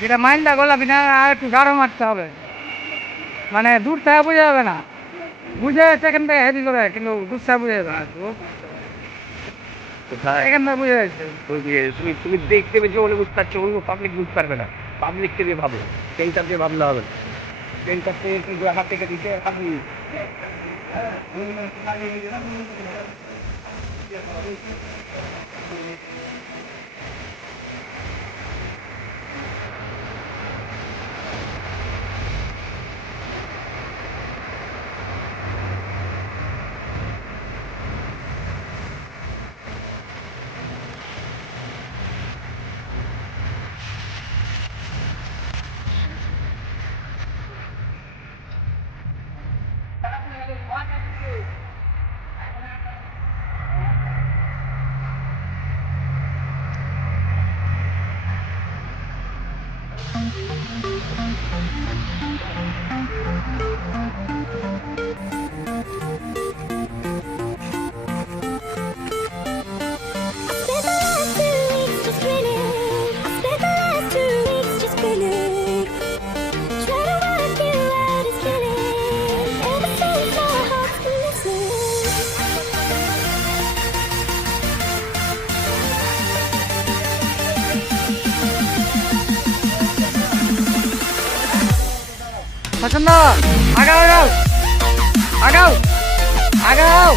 যেটা মাইন্ডটা গোলাপি না আর একটু গাঢ় মারতে হবে, মানে দূর থেকে বোঝা যাবে না, বুঝে সেখান থেকে হেভি করে, কিন্তু দূর থেকে বোঝা যাবে না। এখান থেকে বুঝে যাচ্ছে তুমি তুমি দেখতে পেয়েছো বলে বুঝতে পারছো, অন্য পাবলিক বুঝতে পারবে না। পাবলিক থেকে ভাবো, সেন্টার দিয়ে ভাবলে হবে না। সেন্টার থেকে হাত থেকে দিতে আপনি পছন্দ, আগাও আগাও আগাও আগাও।